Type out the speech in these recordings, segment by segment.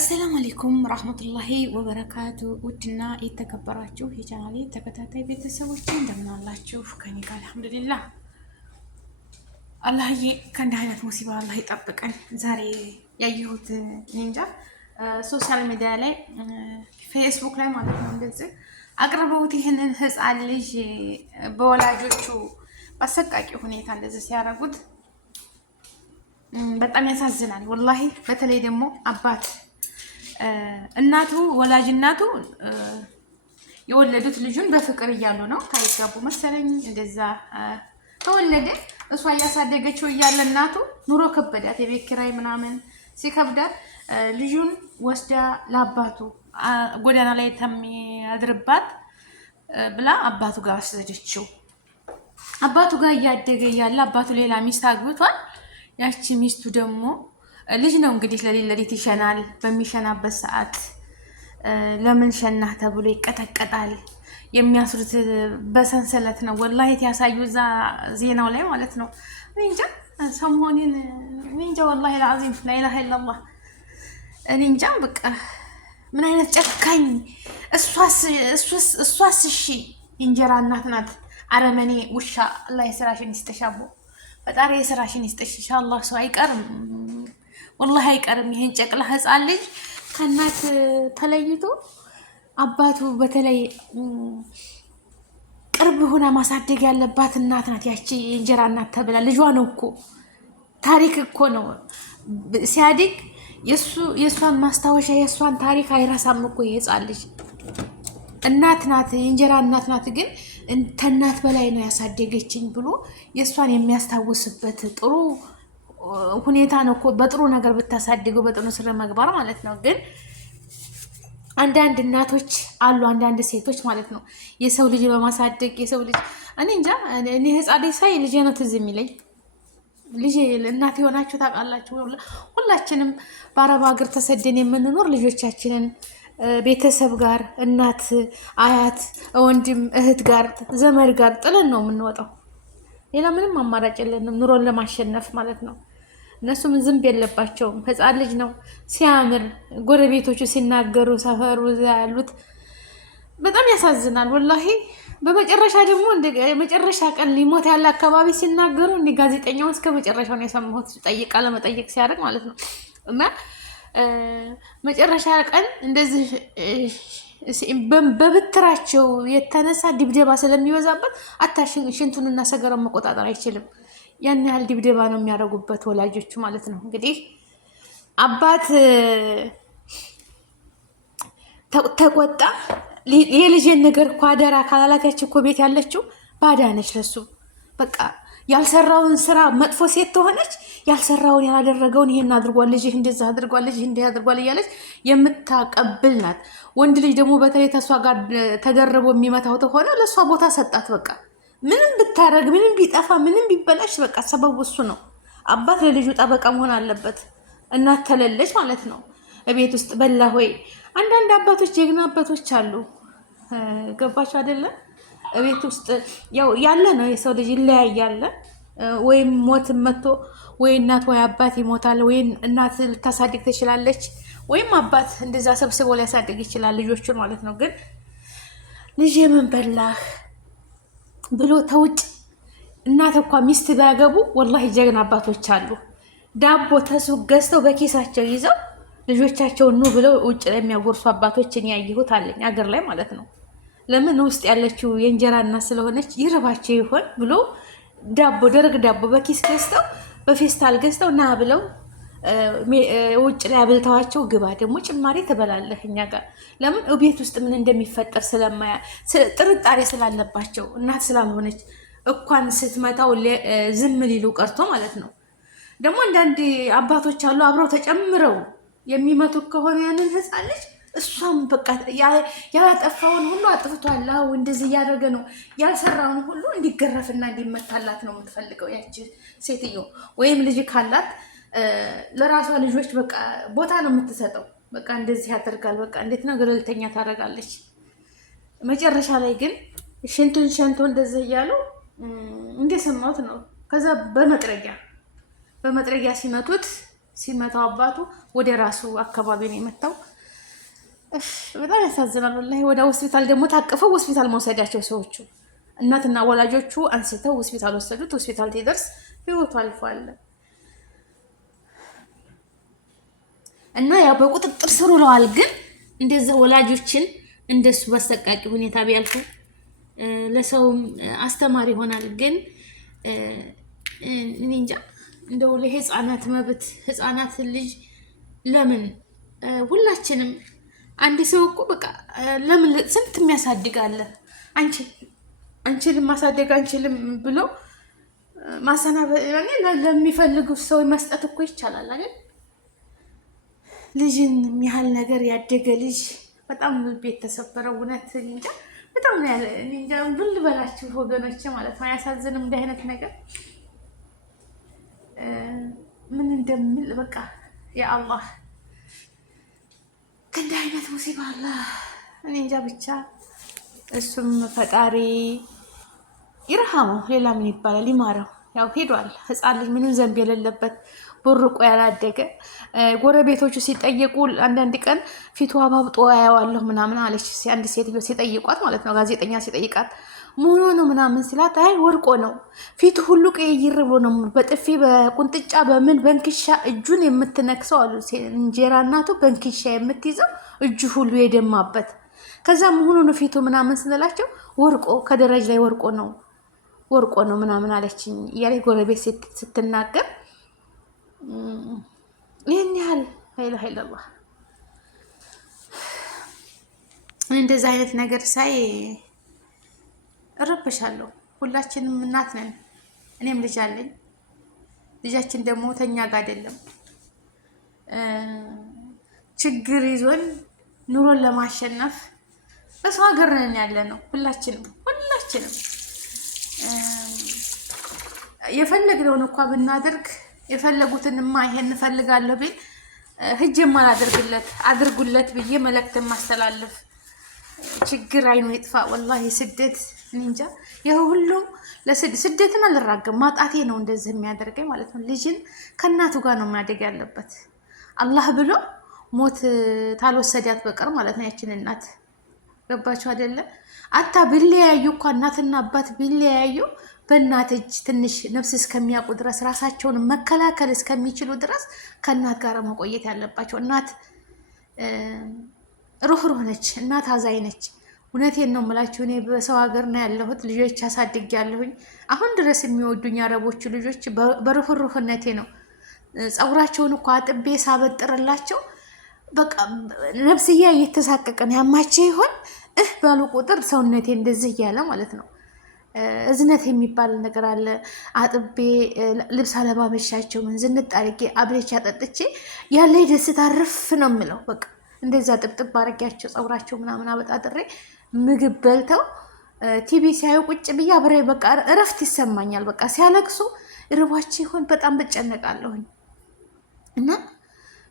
አሰላሙ አለይኩም ረህመቱላሂ ወበረካቱ። ውድና የተከበራችሁ የቻናሌ ተከታታይ ቤተሰቦች እንደምን አላችሁ? ከኔ ጋር አልሐምዱሊላህ። አላህዬ ከእንዲህ አይነት ሙሲባ አላህ ይጠብቀን። ዛሬ ያየሁት እንጃ ሶሻል ሚዲያ ላይ ፌስቡክ ላይ ማለት ነው እንደዚህ አቅርበውት ይህንን ህፃን ልጅ በወላጆቹ በአሰቃቂ ሁኔታ እንደዚህ ሲያደርጉት በጣም ያሳዝናል። ወላሂ በተለይ ደግሞ አባት እናቱ ወላጅ እናቱ የወለዱት ልጁን በፍቅር እያሉ ነው ታይጋቡ መሰለኝ እንደዛ ተወለደ። እሷ እያሳደገችው እያለ እናቱ ኑሮ ከበዳት፣ የቤት ኪራይ ምናምን ሲከብዳት ልጁን ወስዳ ለአባቱ ጎዳና ላይ ተሚያድርባት ብላ አባቱ ጋር ወሰደችው። አባቱ ጋር እያደገ እያለ አባቱ ሌላ ሚስት አግብቷል። ያቺ ሚስቱ ደግሞ ልጅ ነው እንግዲህ ለሊት ይሸናል። በሚሸናበት ሰዓት ለምን ሸናህ ተብሎ ይቀጠቀጣል። የሚያስሩት በሰንሰለት ነው። ወላሂ ያሳዩ እዛ ዜናው ላይ ማለት ነው። እኔ እንጃ ሰሞኑን እኔ እንጃ ወላሂ العظيم لا اله الا الله እኔ እንጃ በቃ ምን አይነት ጨካኝ እሷስ እሺ እንጀራ እናት ናት። አረመኔ ውሻ አላህ የስራሽን ይስጥሻቦ ፈጣሪ የስራሽን ይስጥሽ ኢንሻአላህ። ሰው አይቀርም ወላሂ አይቀርም። ይሄን ጨቅላ ህፃን ልጅ ከእናት ተለይቶ አባቱ በተለይ ቅርብ ሆና ማሳደግ ያለባት እናት ናት። ያቺ የእንጀራ እናት ተብላ ልጇ ነው እኮ ታሪክ እኮ ነው። ሲያድግ የእሷን ማስታወሻ የእሷን ታሪክ አይረሳም እኮ የህፃን ልጅ እናት ናት፣ የእንጀራ እናት ናት። ግን ከእናት በላይ ነው ያሳደገችኝ ብሎ የእሷን የሚያስታውስበት ጥሩ ሁኔታ ነው እኮ። በጥሩ ነገር ብታሳድገው በጥሩ ስረ መግባር ማለት ነው። ግን አንዳንድ እናቶች አሉ፣ አንዳንድ ሴቶች ማለት ነው የሰው ልጅ በማሳደግ የሰው ልጅ እኔ እንጃ። እኔ ህፃን ሳይ ልጄ ነው ትዝ የሚለኝ። ልጄ እናት የሆናችሁ ታውቃላችሁ። ሁላችንም በአረብ ሀገር ተሰደን የምንኖር ልጆቻችንን ቤተሰብ ጋር እናት፣ አያት፣ ወንድም፣ እህት ጋር ዘመድ ጋር ጥለን ነው የምንወጣው። ሌላ ምንም አማራጭ የለንም ኑሮን ለማሸነፍ ማለት ነው። እነሱም ዝንብ የለባቸውም። ህፃን ልጅ ነው ሲያምር ጎረቤቶቹ ሲናገሩ ሰፈሩ ያሉት በጣም ያሳዝናል ወላሂ። በመጨረሻ ደግሞ መጨረሻ ቀን ሊሞት ያለ አካባቢ ሲናገሩ እንደ ጋዜጠኛውን እስከ መጨረሻው ነው የሰማሁት፣ ጠይቃ ለመጠየቅ ሲያደርግ ማለት ነው። እና መጨረሻ ቀን እንደዚህ በብትራቸው የተነሳ ድብደባ ስለሚበዛበት ሽንቱንና ሰገራውን መቆጣጠር አይችልም። ያን ያህል ድብደባ ነው የሚያደርጉበት ወላጆቹ ማለት ነው። እንግዲህ አባት ተቆጣ። የልጄን ነገር እኮ አደራ ካላላከች እኮ ቤት ያለችው ባዳ ነች ለሱ። በቃ ያልሰራውን ስራ መጥፎ ሴት ተሆነች ያልሰራውን ያላደረገውን ይሄን አድርጓል ልጅህ እንደዛ አድርጓል ልጅህ እንዲህ አድርጓል እያለች የምታቀብል ናት። ወንድ ልጅ ደግሞ በተለይ ተሷ ጋር ተደርቦ የሚመታው ተሆነ ለሷ ቦታ ሰጣት። በቃ ምንም ብታረግ ምንም ቢጠፋ ምንም ቢበላሽ በቃ ሰበቡ እሱ ነው። አባት ለልጁ ጠበቃ መሆን አለበት። እናት ተለለች ማለት ነው ቤት ውስጥ በላ ሆይ። አንዳንድ አባቶች ጀግና አባቶች አሉ። ገባችሁ አይደለም? ቤት ውስጥ ያው ያለ ነው የሰው ልጅ ይለያያል። ወይም ሞት መጥቶ ወይ እናት ወይ አባት ይሞታል። ወይ እናት ልታሳድግ ትችላለች፣ ወይም አባት እንደዛ ሰብስቦ ሊያሳድግ ይችላል ልጆቹን ማለት ነው። ግን ልጅ ምን በላህ ብሎ ተውጭ እናት እንኳን ሚስት ቢያገቡ ወላሂ ጀግና አባቶች አሉ። ዳቦ ተሱቅ ገዝተው በኪሳቸው ይዘው ልጆቻቸውን ኑ ብለው ውጭ ላይ የሚያጎርሱ አባቶችን ያየሁት አለኝ አገር ላይ ማለት ነው። ለምን ውስጥ ያለችው የእንጀራ እናት ስለሆነች ይርባቸው ይሆን ብሎ ዳቦ ደረቅ ዳቦ በኪስ ገዝተው በፌስታል ገዝተው ና ብለው ውጭ ላይ አብልተዋቸው ግባ ደግሞ ጭማሪ ትበላለህ እኛ ጋር። ለምን ቤት ውስጥ ምን እንደሚፈጠር ጥርጣሬ ስላለባቸው እናት ስላልሆነች እንኳን ስትመታው ዝም ሊሉ ቀርቶ ማለት ነው። ደግሞ አንዳንድ አባቶች አሉ አብረው ተጨምረው የሚመቱ ከሆነ ያንን ህፃን ልጅ እሷም በቃ ያላጠፋውን ሁሉ አጥፍቷል እንደዚህ እያደረገ ነው ያልሰራውን ሁሉ እንዲገረፍና እንዲመታላት ነው የምትፈልገው ያቺ ሴትዮ። ወይም ልጅ ካላት ለራሷ ልጆች በቃ ቦታ ነው የምትሰጠው። በቃ እንደዚህ ያደርጋል በቃ እንዴት ነው ገለልተኛ ታደርጋለች። መጨረሻ ላይ ግን ሽንቶ እንደዚህ እያሉ እንደሰማሁት ነው። ከዛ በመጥረጊያ ሲመቱት ሲመታው አባቱ ወደ ራሱ አካባቢ ነው የመታው። በጣም ያሳዝናል ወላሂ። ወደ ሆስፒታል ደግሞ ታቅፈው ሆስፒታል መውሰዳቸው ሰዎቹ እናትና ወላጆቹ አንስተው ሆስፒታል ወሰዱት። ሆስፒታል ሲደርስ ህይወቱ አልፏል። እና ያው በቁጥጥር ስር ውለዋል። ግን እንደዚህ ወላጆችን እንደሱ በአሰቃቂ ሁኔታ ቢያልፉ ለሰውም አስተማሪ ይሆናል። ግን እኔ እንጃ እንደው ለህፃናት መብት ህፃናት ልጅ ለምን ሁላችንም አንድ ሰው እኮ በቃ ለምን ስንት የሚያሳድጋለ አንችልም ማሳደግ አንችልም ብሎ ማሰናበ ለሚፈልጉ ሰው መስጠት እኮ ይቻላል አይደል? ልጅን የሚያህል ነገር ያደገ ልጅ በጣም ልብ የተሰበረው እውነት እንጃ። በጣም ነው ያለ እንጃ ብል በላችሁ ወገኖች ማለት ነው። አያሳዝንም? እንዲህ አይነት ነገር ምን እንደምል በቃ ያ አላህ ከእንዲህ አይነት ሙሲባ አላህ እኔ እንጃ። ብቻ እሱም ፈጣሪ ይርሃመው። ሌላ ምን ይባላል? ይማረው። ያው ሄዷል። ህፃን ልጅ ምንም ዘንብ የሌለበት ቦርቆ ያላደገ ጎረቤቶቹ ሲጠየቁ አንዳንድ ቀን ፊቱ አባብጦ ያየዋለሁ ምናምን አለች። አንድ ሴትዮ ሲጠይቋት ማለት ነው፣ ጋዜጠኛ ሲጠይቃት መሆኑ ነው ምናምን ሲላት፣ አይ ወርቆ ነው ፊቱ ሁሉ ቀይር ብሎ ነው በጥፊ በቁንጥጫ በምን በንክሻ እጁን የምትነክሰው አሉ። እንጀራ እናቱ በንክሻ የምትይዘው እጁ ሁሉ የደማበት ከዛ መሆኑ ነው ፊቱ ምናምን ስንላቸው ወርቆ ከደረጃ ላይ ወርቆ ነው ምናምን አለችኝ እያለች ጎረቤት ስትናገር ይህን ያህል ላኢላሀ ኢለላህ። እንደዚህ አይነት ነገር ሳይ እረበሻለሁ። ሁላችንም እናት ነን። እኔም ልጅ አለኝ። ልጃችን ደግሞ ተኛ ጋር አይደለም ችግር ይዞን ኑሮን ለማሸነፍ በሰው ሀገር ነን ያለ ነው። ሁላችንም የፈለግነውን እንኳ ብናደርግ የፈለጉትንማ ይሄን እንፈልጋለሁ ቢል ህጅም አላደርግለት አድርጉለት ብዬ መልእክትን ማስተላለፍ ችግር አይኑ ይጥፋ። ወላሂ ስደት እንጃ የሁሉም ስደትን አልራገም ማጣቴ ነው እንደዚህ የሚያደርገኝ ማለት ነው። ልጅን ከእናቱ ጋር ነው ማደግ ያለበት አላህ ብሎ ሞት ታልወሰዳት በቀር ማለት ነው። ያችን እናት ገባችሁ አይደለ? አታ ቢለያዩ እኮ እናትና አባት ቢለያዩ በእናት እጅ ትንሽ ነፍስ እስከሚያውቁ ድረስ ራሳቸውን መከላከል እስከሚችሉ ድረስ ከእናት ጋር መቆየት ያለባቸው። እናት ሩህሩህ ነች። እናት አዛኝ ነች። እውነቴን ነው የምላችሁ። እኔ በሰው ሀገር ነው ያለሁት። ልጆች አሳድግ ያለሁኝ አሁን ድረስ የሚወዱኝ አረቦቹ ልጆች በሩህሩህነቴ ነው። ፀጉራቸውን እኮ አጥቤ ሳበጥርላቸው በቃ ነፍስያ እየተሳቀቀን ያማቸው ይሆን ባሉ ቁጥር ሰውነቴ እንደዚህ እያለ ማለት ነው። እዝነት የሚባል ነገር አለ። አጥቤ ልብስ አለባበሻቸው ምን ዝንጥ አድርጌ አብሬቻ ጠጥቼ ያለ ደስታ ርፍ ነው የምለው። በቃ እንደዛ ጥብጥብ አድርጌያቸው ፀጉራቸው ምናምን አበጣጥሬ ምግብ በልተው ቲቪ ሲያዩ ቁጭ ብዬ አብሬ በቃ እረፍት ይሰማኛል። በቃ ሲያለቅሱ ርቧቸው ይሆን በጣም ብጨነቃለሁኝ። እና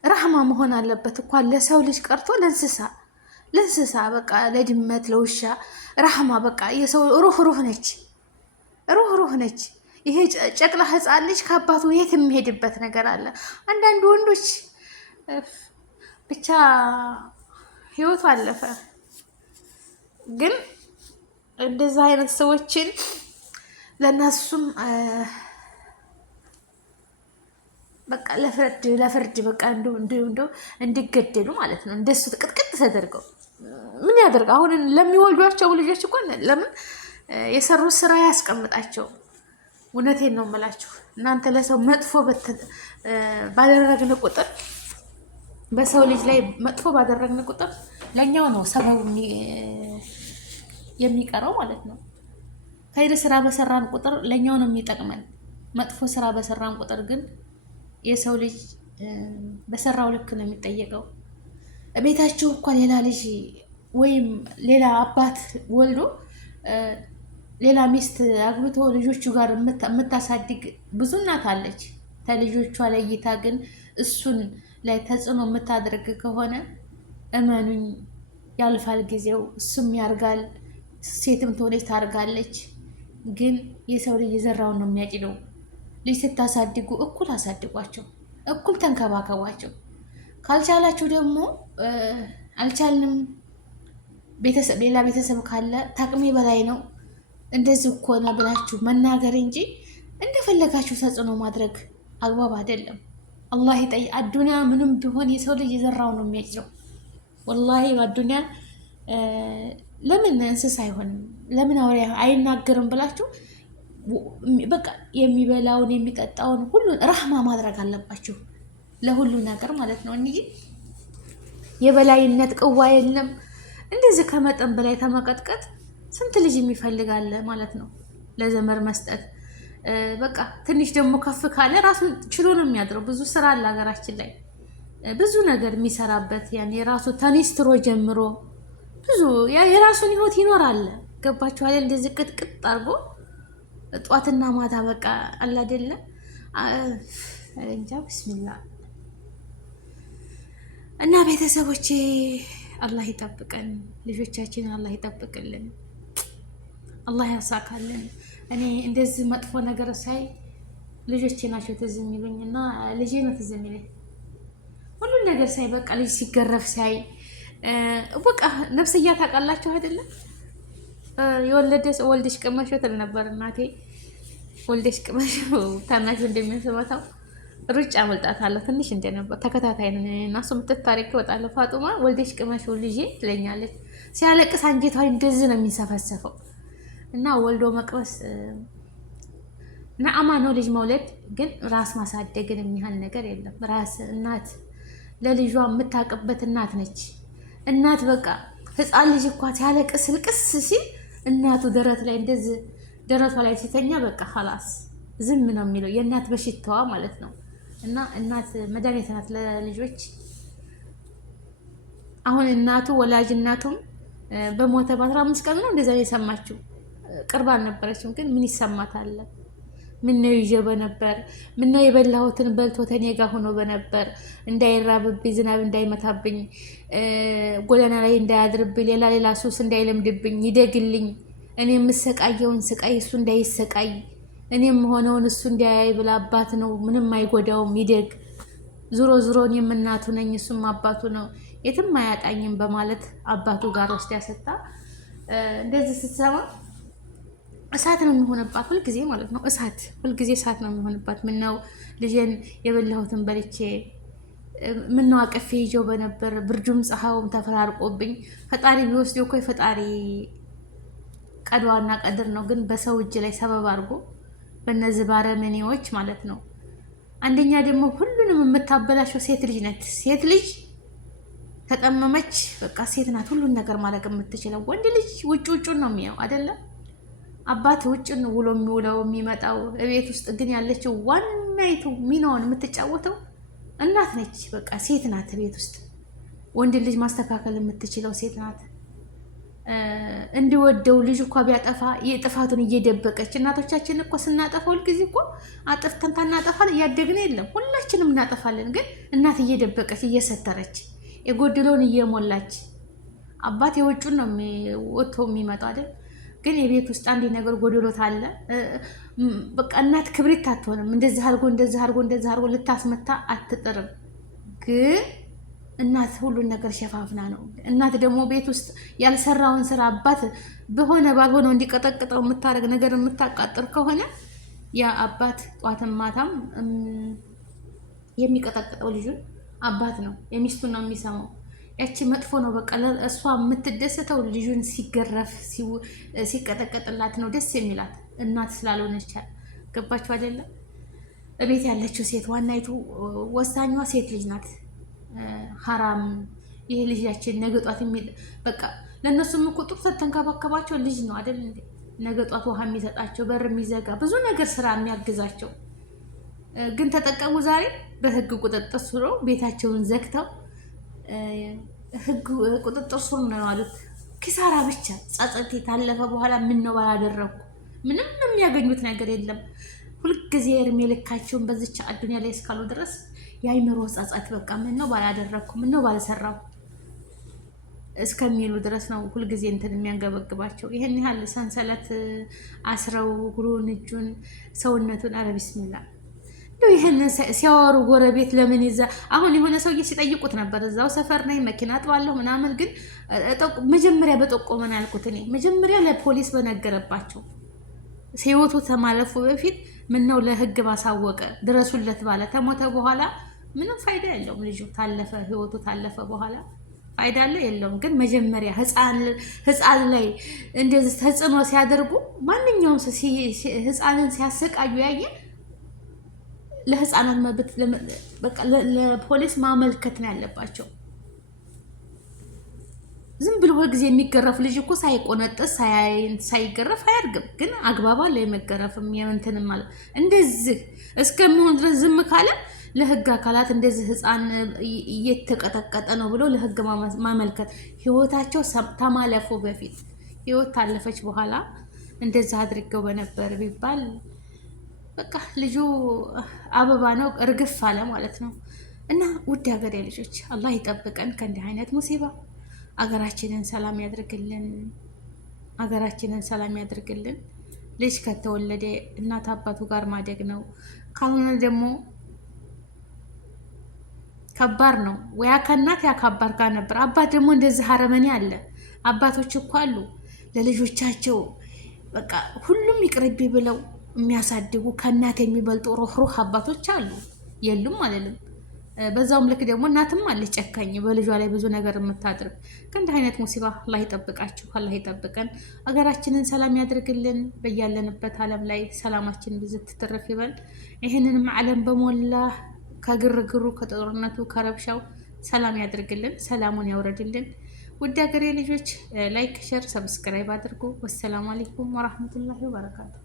ረህማ መሆን አለበት እንኳን ለሰው ልጅ ቀርቶ ለእንስሳ በቃ ለድመት ለውሻ ረህማ በቃ የሰው ሩህ ነች። ይሄ ጨቅላ ህፃን ልጅ ከአባቱ የት የሚሄድበት ነገር አለ። አንዳንድ ወንዶች ብቻ ህይወቱ አለፈ። ግን እንደዛ አይነት ሰዎችን ለነሱም በቃ ለፍርድ በቃ እንደው እንዲገደሉ ማለት ነው። እንደሱ ቅጥቅጥ ተደርገው ምን ያደርግ አሁን ለሚወልዷቸው ልጆች እኮ ለምን የሰሩት ስራ ያስቀምጣቸው። እውነቴን ነው የምላችሁ። እናንተ ለሰው መጥፎ ባደረግን ቁጥር በሰው ልጅ ላይ መጥፎ ባደረግን ቁጥር ለኛው ነው ሰበቡ የሚቀረው ማለት ነው። ከይር ስራ በሰራን ቁጥር ለኛው ነው የሚጠቅመን። መጥፎ ስራ በሰራን ቁጥር ግን የሰው ልጅ በሰራው ልክ ነው የሚጠየቀው። ቤታችሁ እኮ ሌላ ልጅ ወይም ሌላ አባት ወልዶ ሌላ ሚስት አግብቶ ልጆቹ ጋር የምታሳድግ ብዙ እናት አለች። ከልጆቿ ለይታ ግን እሱን ላይ ተጽዕኖ የምታደርግ ከሆነ እመኑኝ ያልፋል ጊዜው። እሱም ያርጋል፣ ሴትም ትሆነች ታርጋለች። ግን የሰው ልጅ የዘራውን ነው የሚያጭደው። ልጅ ስታሳድጉ እኩል አሳድጓቸው። እኩል ተንከባከቧቸው። ካልቻላችሁ ደግሞ አልቻልንም ሌላ ቤተሰብ ካለ ታቅሜ በላይ ነው እንደዚህ እኮ ነው ብላችሁ መናገር እንጂ እንደፈለጋችሁ ተጽዕኖ ማድረግ አግባብ አይደለም። አላህ ይጠይ። አዱንያ ምንም ቢሆን የሰው ልጅ የዘራው ነው የሚያጭደው። ወላሂ አዱንያ ለምን እንስሳ አይሆንም? ለምን አውሬ አይናገርም ብላችሁ በቃ የሚበላውን የሚጠጣውን ሁሉን ረህማ ማድረግ አለባችሁ፣ ለሁሉ ነገር ማለት ነው እንጂ የበላይነት ቅዋ የለም። እንደዚህ ከመጠን በላይ ተመቀጥቀጥ ስንት ልጅ የሚፈልጋለ ማለት ነው ለዘመር መስጠት። በቃ ትንሽ ደግሞ ከፍ ካለ ራሱን ችሎ ነው የሚያድረው። ብዙ ስራ አለ ሀገራችን ላይ ብዙ ነገር የሚሰራበት ያን የራሱ ተኒስትሮ ጀምሮ ብዙ የራሱን ህይወት ይኖራል። ገባችሁ አይደል? እንደዚህ ቅጥቅጥ አድርጎ ጧትና ማታ በቃ አለ አይደለ? እንጃ ብስሚላ። እና ቤተሰቦቼ አላህ ይጠብቀን፣ ልጆቻችንን አላህ ይጠብቅልን፣ አላህ ያሳካልን። እኔ እንደዚህ መጥፎ ነገር ሳይ ልጆቼ ናቸው ትዝ የሚሉኝ እና ልጄ ነው ትዝ የሚለኝ ሁሉን ነገር ሳይ በቃ ልጅ ሲገረፍ ሳይ በቃ ነፍስያ ታውቃላችሁ አይደለም? የወለደ ወልደሽ ቅመሽ ትል ነበር እናቴ። ወልደሽ ቅመሽ ታናሽ እንደሚያስባታው ሩጫ አመልጣታለሁ ትንሽ እንደነበር ተከታታይ ነን እና እሱ የምትታሪክ እወጣለሁ። ፋጡማ ወልደሽ ቅመሽ ልጄ ትለኛለች። ሲያለቅስ አንጀቷ እንደዚህ ነው የሚንሰፈሰፈው። እና ወልዶ መቅመስ ነዓማ ነው ልጅ መውለድ፣ ግን ራስ ማሳደግን የሚያህል ነገር የለም። ራስ እናት ለልጇ የምታውቅበት እናት ነች። እናት በቃ ህፃን ልጅ እኳ ሲያለቅስ ልቅስ ሲል እናቱ ደረት ላይ እንደዚህ ደረቷ ላይ ሲተኛ በቃ ኸላስ ዝም ነው የሚለው የእናት በሽታዋ ማለት ነው። እና እናት መድኃኒት ናት ለልጆች። አሁን እናቱ ወላጅ እናቱም በሞተ በ15 ቀን ነው እንደዛ የሰማችው። ቅርብ አልነበረችም፣ ግን ምን ይሰማታል? ምን ነው ይዤ በነበር፣ ምን ነው የበላሁትን በልቶ ተኔ ጋር ሆኖ በነበር፣ እንዳይራብብኝ፣ ዝናብ እንዳይመታብኝ፣ ጎዳና ላይ እንዳያድርብኝ፣ ሌላ ሱስ እንዳይለምድብኝ፣ ይደግልኝ፣ እኔ የምሰቃየውን ስቃይ እሱ እንዳይሰቃይ፣ እኔ የምሆነውን እሱ እንዳያይ ብላ አባት ነው ምንም አይጎዳውም፣ ይደግ፣ ዙሮ ዙሮ እኔም እናቱ ነኝ እሱም አባቱ ነው፣ የትም አያጣኝም በማለት አባቱ ጋር ወስዳ ሰጣ። እንደዚህ ስትሰማ እሳት ነው የሚሆንባት ሁልጊዜ ማለት ነው። ሁልጊዜ እሳት ነው የሚሆንባት። ምነው ልጄን የበላሁትን በልቼ ምነው አቀፌ ይዤው በነበር፣ ብርዱም ፀሐዩም ተፈራርቆብኝ። ፈጣሪ ቢወስደው እኮ የፈጣሪ ቀድዋና ቀድር ነው፣ ግን በሰው እጅ ላይ ሰበብ አድርጎ በእነዚህ ባረመኔዎች ማለት ነው። አንደኛ ደግሞ ሁሉንም የምታበላሸው ሴት ልጅ ነች። ሴት ልጅ ተጠመመች በቃ ሴት ናት ሁሉን ነገር ማድረግ የምትችለው። ወንድ ልጅ ውጭውን ነው የሚያው አይደለም። አባት ውጭን ውሎ የሚውለው የሚመጣው፣ ቤት ውስጥ ግን ያለችው ዋናይቱ ሚናውን የምትጫወተው እናት ነች። በቃ ሴት ናት ቤት ውስጥ ወንድ ልጅ ማስተካከል የምትችለው ሴት ናት። እንዲወደው ልጅ እኮ ቢያጠፋ የጥፋቱን እየደበቀች። እናቶቻችን እኮ ስናጠፋ ሁልጊዜ እኮ አጥፍተን ታናጠፋን እያደግን የለም ሁላችንም እናጠፋለን፣ ግን እናት እየደበቀች እየሰተረች የጎደለውን እየሞላች። አባት የውጩን ነው ወጥቶ የሚመጣው አይደል? ግን የቤት ውስጥ አንድ ነገር ጎደሎት አለ። በቃ እናት ክብሪት አትሆንም። እንደዚህ አድርጎ ልታስመታ አትጥርም። ግን እናት ሁሉን ነገር ሸፋፍና ነው። እናት ደግሞ ቤት ውስጥ ያልሰራውን ስራ አባት በሆነ ባልሆነው እንዲቀጠቅጠው የምታደርግ ነገር የምታቃጥር ከሆነ ያ አባት ጧትም ማታም የሚቀጠቅጠው ልጁን አባት ነው፣ የሚስቱን ነው የሚሰማው። ያቺ መጥፎ ነው። በቃ እሷ የምትደሰተው ልጁን ሲገረፍ ሲቀጠቀጥላት ነው ደስ የሚላት እናት ስላልሆነች። ገባችሁ አይደለም? እቤት ያለችው ሴት ዋናይቱ ወሳኟ ሴት ልጅ ናት። ሀራም ይሄ ልጃችን ነገ ጧት በቃ ለእነሱም እኮ ጡር ተንከባከባቸው ልጅ ነው አይደል እንዴ? ነገ ጧት ውሃ የሚሰጣቸው በር የሚዘጋ ብዙ ነገር ስራ የሚያግዛቸው። ግን ተጠቀሙ ዛሬ በህግ ቁጥጥር ስር ቤታቸውን ዘግተው ህግ ቁጥጥር ስር ነው ያሉት። ኪሳራ ብቻ ጸጸት ታለፈ በኋላ ምን ነው ባላደረኩ፣ ምንም የሚያገኙት ነገር የለም። ሁልጊዜ እድሜ ልካቸውን በዚች አዱንያ ላይ እስካሉ ድረስ የአይምሮ ጸጸት በቃ ምን ነው ባላደረኩ፣ ምን ነው ባልሰራው እስከሚሉ ድረስ ነው ሁልጊዜ እንትን የሚያንገበግባቸው። ይሄን ያህል ሰንሰለት አስረው እግሩን፣ እጁን፣ ሰውነቱን አረ ቢስሚላ ይህንን ሲያወሩ ጎረቤት ለምን ይዛ አሁን የሆነ ሰውዬ ሲጠይቁት ነበር እዛው ሰፈር ነኝ መኪና አጥባለሁ ምናምን፣ ግን መጀመሪያ በጠቆመን ያልኩት እኔ መጀመሪያ ለፖሊስ በነገረባቸው ህይወቱ ተማለፉ በፊት ምን ነው ለህግ ባሳወቀ ድረሱለት ባለ ተሞተ በኋላ ምንም ፋይዳ የለውም። ልጁ ታለፈ፣ ህይወቱ ታለፈ በኋላ ፋይዳ አለው የለውም። ግን መጀመሪያ ህፃን ላይ እንደዚህ ተጽዕኖ ሲያደርጉ ማንኛውም ህፃንን ሲያሰቃዩ ያየ ለህፃናት መብት በቃ ለፖሊስ ማመልከት ነው ያለባቸው። ዝም ብሎ ሁልጊዜ የሚገረፍ ልጅ እኮ ሳይቆነጥስ ሳይገረፍ አያድግም። ግን አግባባ ላይ መገረፍም የምንትንም ማለት እንደዚህ እስከሚሆን ድረስ ዝም ካለ ለህግ አካላት እንደዚህ ህፃን እየተቀጠቀጠ ነው ብሎ ለህግ ማመልከት፣ ህይወታቸው ተማለፉ በፊት ህይወት ታለፈች በኋላ እንደዚህ አድርገው በነበር ቢባል በቃ ልጁ አበባ ነው እርግፍ አለ ማለት ነው። እና ውድ ሀገሬ ልጆች አላህ ይጠብቀን ከእንዲህ አይነት ሙሲባ። አገራችንን ሰላም ያድርግልን። አገራችንን ሰላም ያድርግልን። ልጅ ከተወለደ እናት አባቱ ጋር ማደግ ነው። ካልሆነ ደግሞ ከባድ ነው። ወያ ከእናት ያ ከአባት ጋር ነበር። አባት ደግሞ እንደዚህ አረመኔ አለ። አባቶች እኮ አሉ ለልጆቻቸው በቃ ሁሉም ይቅርቢ ብለው የሚያሳድጉ ከእናት የሚበልጡ ሩህሩህ አባቶች አሉ። የሉም አለልም። በዛውም ልክ ደግሞ እናትም አለች ጨካኝ በልጇ ላይ ብዙ ነገር የምታድርግ። ከእንዲህ አይነት ሙሲባ አላህ ይጠብቃችሁ፣ አላህ ይጠብቀን። አገራችንን ሰላም ያድርግልን። በያለንበት ዓለም ላይ ሰላማችን ብዝት ትትረፍ ይበል። ይህንንም ዓለም በሞላ ከግርግሩ ከጦርነቱ ከረብሻው ሰላም ያድርግልን፣ ሰላሙን ያውረድልን። ውድ ሀገሬ ልጆች ላይክ፣ ሸር፣ ሰብስክራይብ አድርጉ። ወሰላሙ አለይኩም ወራህመቱላሂ ወበረካቱ።